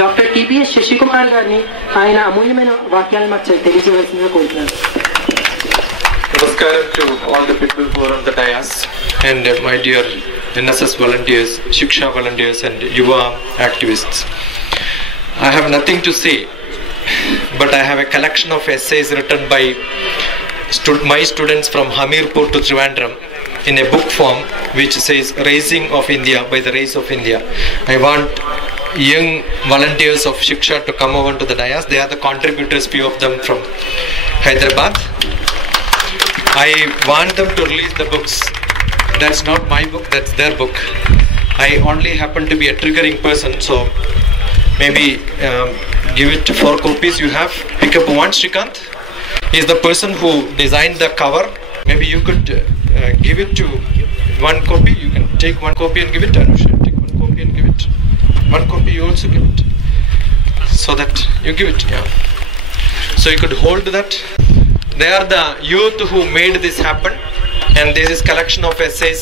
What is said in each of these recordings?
Doctor TPS Sasikumar గారిని ఆయన అమూల్యమైన వాక్యాలను మాకు తెలియజేయవలసిందిగా కోరుతున్నాను. Namaskaram to all the people who are on the dais and my dear NSS volunteers, Shiksha volunteers and Yuva activists. I have nothing to say, but I have a collection of essays written by my students from Hamirpur to Trivandrum in a book form which says Raising of India by the Race of India. I want young volunteers of Shiksha to come over to the dais. They are the contributors, few of them from Hyderabad. I want them to release the books. That's not my book, that's their book. I only happen to be a triggering person, so maybe give it 4 copies you have. Pick up one. Shrikant is the person who designed the cover. Maybe you could give it to 1 copy. You can take 1 copy and give it. Anusha, take 1 copy and give it. 1 copy you also give it. So that you give it, yeah. So you could hold that. They are the youth who made this happen, and this is collection of essays,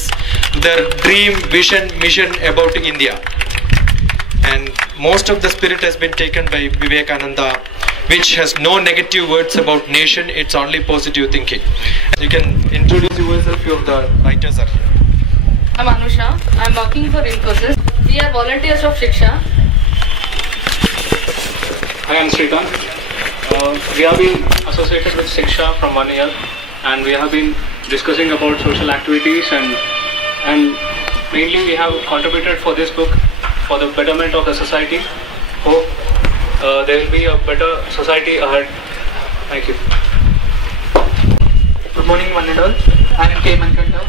their dream, vision, mission about India. And most of the spirit has been taken by Vivekananda, which has no negative words about nation, it's only positive thinking. You can introduce yourself, few of the writers are here. I'm Anusha, I'm working for Infosys. We are volunteers of Shiksha. I am Shrikant. We have been associated with Shiksha from 1 year, and we have been discussing about social activities, and mainly we have contributed for this book for the betterment of the society. Hope there will be a better society ahead. Thank you. Good morning, one and all. I am K. Mankanta.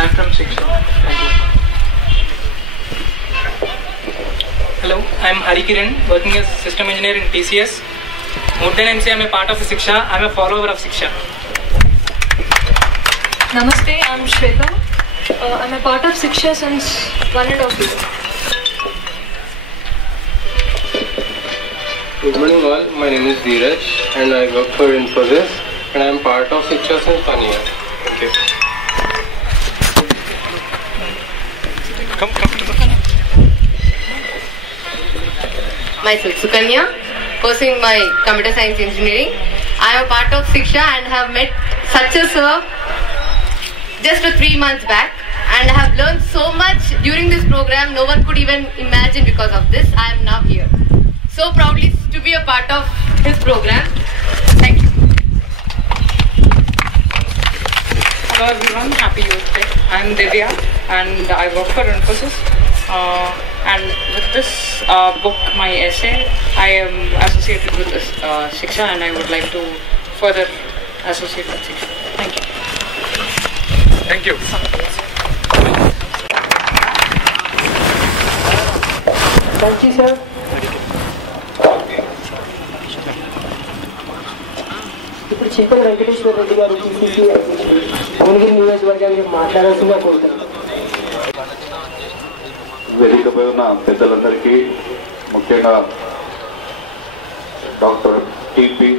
I am from Shiksha. Thank you. Hello, I am Hari Kiran, working as system engineer in TCS. More than MC, I am a part of the Shiksha. I am a follower of Shiksha. Namaste, I am Shweta. I am a part of Shiksha since 1.5 years. Good morning all, my name is Dheeraj and I work for Infosys and I am part of Shiksha since 1 year. Thank you. Come to the Myself Sukanya, pursuing my computer science engineering. I am a part of Shiksha and have met such a sir just 3 months back, and have learned so much during this program no one could even imagine. Because of this I am now here, so proudly to be a part of his program. Thank you. Hello everyone, happy Youth Day. I am Divya and I work for Infosys. And with this book, my essay, I am associated with this, Shiksha, and I would like to further associate with Shiksha. Thank you. Thank you. Thank you, sir. ఇప్పుడు చీపల్ వెంకటేశ్వర రెడ్డి గారు TCC Bhuvanagiri నియోజకవర్గానికి మాట్లాడాల్సిందిగా కోరుతున్నాను. వేదికపై ఉన్న పెద్దలందరికీ, ముఖ్యంగా doctor TP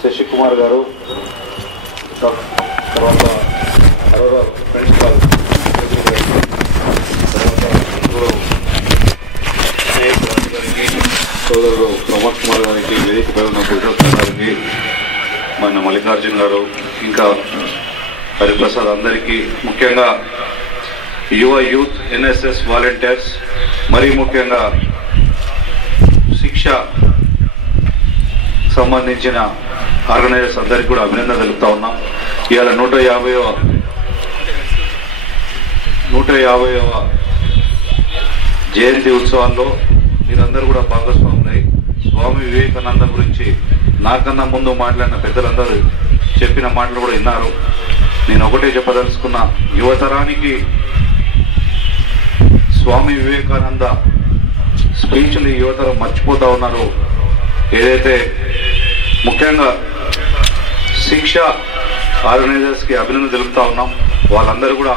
Sasikumar గారు, తర్వాత అరోరా ప్రిన్సిపాల్, సోదరుడు ప్రమోద్ కుమార్ గారికి, వేదికపై ఉన్న పురుషోత్తమ్ గారికి, మన మల్లికార్జున్ గారు, ఇంకా హరిప్రసాద్ అందరికీ, ముఖ్యంగా యువ యూత్ ఎన్ఎస్ఎస్ వాలంటీర్స్, మరీ ముఖ్యంగా శిక్ష సంబంధించిన ఆర్గనైజర్స్ అందరికీ కూడా అభినందన తెలుపుతా ఉన్నాం. ఇవాళ 150వ జయంతి ఉత్సవాల్లో మీరందరూ కూడా భాగస్వాములై స్వామి వివేకానంద గురించి నాకన్నా ముందు మాట్లాడిన పెద్దలందరూ చెప్పిన మాటలు కూడా విన్నారు. నేను ఒకటే చెప్పదలుచుకున్న, యువతరానికి స్వామి వివేకానంద స్పీచ్లు యువతరం మర్చిపోతా ఉన్నారు. ఏదైతే ముఖ్యంగా శిక్ష ఆర్గనైజర్స్కి అభినందన తెలుపుతా ఉన్నాం. వాళ్ళందరూ కూడా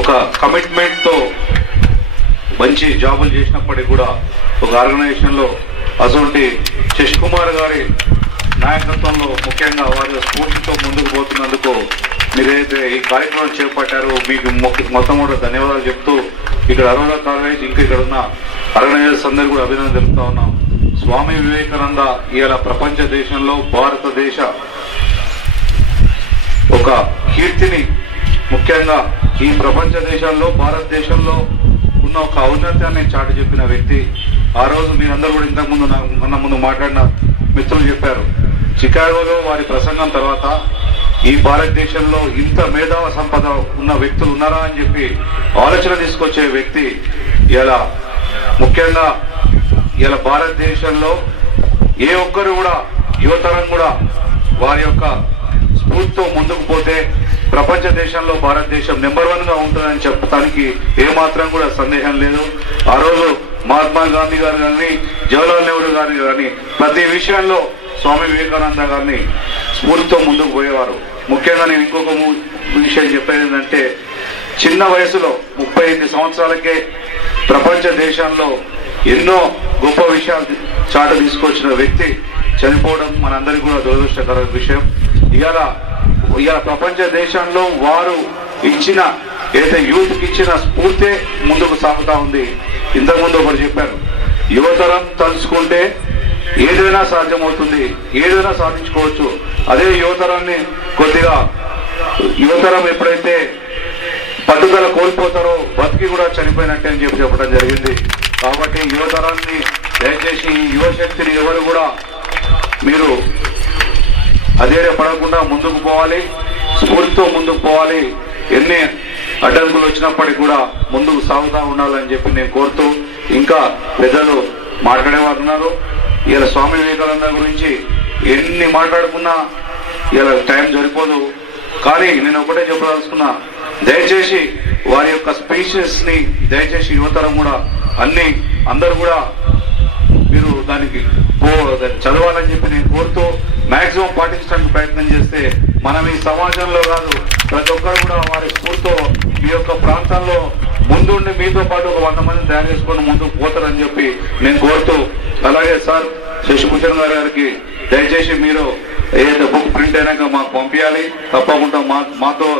ఒక కమిట్మెంట్తో మంచి జాబులు చేసినప్పటికీ కూడా ఒక ఆర్గనైజేషన్లో అటువంటి శశికుమార్ గారి నాయకత్వంలో ముఖ్యంగా వారి స్ఫూర్తితో ముందుకు పోతున్నందుకు మీరైతే ఈ కార్యక్రమం చేపట్టారో మీకు మొత్తం కూడా ధన్యవాదాలు చెప్తూ ఇక్కడ అరోరా కాలేజ్ ఇంకా ఇక్కడ ఉన్న ఆర్గనైజర్స్ అందరూ కూడా అభినందన తెలుపుతా ఉన్నాం. స్వామి వివేకానంద ఇవాళ ప్రపంచ దేశంలో భారతదేశ ఒక కీర్తిని, ముఖ్యంగా ఈ ప్రపంచ దేశాల్లో భారతదేశంలో ఉన్న ఒక ఔన్నత్యాన్ని చాటి చెప్పిన వ్యక్తి. ఆ రోజు మీరందరూ కూడా ఇంతకుముందు మన ముందు మాట్లాడిన మిత్రులు చెప్పారు, చికాగోలో వారి ప్రసంగం తర్వాత ఈ భారతదేశంలో ఇంత మేధావ సంపద ఉన్న వ్యక్తులు ఉన్నారా అని చెప్పి ఆలోచన తీసుకొచ్చే వ్యక్తి. ఇలా ముఖ్యంగా ఇలా భారతదేశంలో ఏ ఒక్కరు కూడా యువతరం కూడా వారి యొక్క స్ఫూర్తితో ముందుకు పోతే ప్రపంచ దేశంలో భారతదేశం నెంబర్ 1 గా ఉంటుందని చెప్పడానికి ఏమాత్రం కూడా సందేహం లేదు. ఆ రోజు మహాత్మా గాంధీ గారు కానీ, జవహర్లాల్ నెహ్రూ గారు కానీ ప్రతి విషయంలో స్వామి వివేకానంద గారిని స్ఫూర్తితో ముందుకు పోయేవారు. ముఖ్యంగా నేను ఇంకొక విషయం చెప్పేది ఏంటంటే, చిన్న వయసులో 38 సంవత్సరాలకే ప్రపంచ దేశంలో ఎన్నో గొప్ప విషయాలు చాటు తీసుకొచ్చిన వ్యక్తి చనిపోవడం మనందరికీ కూడా దురదృష్టకర విషయం. ఇవాళ ప్రపంచ దేశంలో వారు ఇచ్చిన ఏదైతే యూత్ కి ఇచ్చిన స్ఫూర్తే ముందుకు సాగుతా ఉంది. ఇంతకుముందు ఒకరు చెప్పారు, యువతరం తలుచుకుంటే ఏదైనా సాధ్యమవుతుంది, ఏదైనా సాధించుకోవచ్చు. అదే యువతరాన్ని కొద్దిగా యువతరం ఎప్పుడైతే పట్టుదల కోల్పోతారో బతికి కూడా చనిపోయినట్టే అని చెప్పడం జరిగింది. కాబట్టి యువతరాన్ని దయచేసి ఈ యువశక్తిని ఎవరు కూడా మీరు అధైర్యపడకుండా ముందుకు పోవాలి, స్ఫూర్తితో ముందుకు పోవాలి. ఎన్ని అడ్డంకులు వచ్చినప్పటికీ కూడా ముందుకు సాగుతూ ఉండాలని చెప్పి నేను కోరుతూ, ఇంకా పెద్దలు మాట్లాడేవారు ఉన్నారు. ఇలా స్వామి వివేకానంద గురించి ఎన్ని మాట్లాడుకున్నా ఇలా టైం సరిపోదు. కానీ నేను ఒకటే చెప్పదలుచుకున్నా, దయచేసి వారి యొక్క స్పీచెస్ ని దయచేసి యువతరం కూడా అందరూ కూడా మీరు దానికి చదవాలని చెప్పి నేను కోరుతూ, మాక్సిమం పాటించడానికి ప్రయత్నం చేస్తే మనం ఈ సమాజంలో కాదు ప్రతి ఒక్కరు కూడా వారి స్ఫూర్తితో మీ యొక్క ప్రాంతాల్లో ముందుండి మీతో పాటు ఒక 100 మందిని తయారు చేసుకొని ముందుకు పోతారని చెప్పి నేను కోరుతూ, అలాగే సార్ శశిభూషణ్ గారికి దయచేసి మీరు ఏదైతే బుక్ ప్రింట్ అయినాక మాకు పంపించాలి. తప్పకుండా మాతో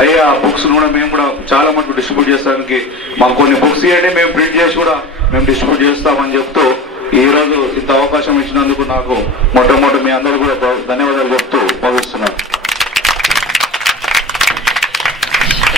అయ్యే ఆ బుక్స్ కూడా మేము కూడా చాలా మటుకు డిస్ట్రిబ్యూట్ చేస్తానికి మాకు కొన్ని బుక్స్ ఇవ్వండి, మేము ప్రింట్ చేసి కూడా మేము డిస్ట్రిబ్యూట్ చేస్తామని చెప్తూ, ఈ రోజు ఇంత అవకాశం ఇచ్చినందుకు నాకు మొట్టమొదటి మీ అందరూ కూడా ధన్యవాదాలు చెప్తూ ముగిస్తున్నాను.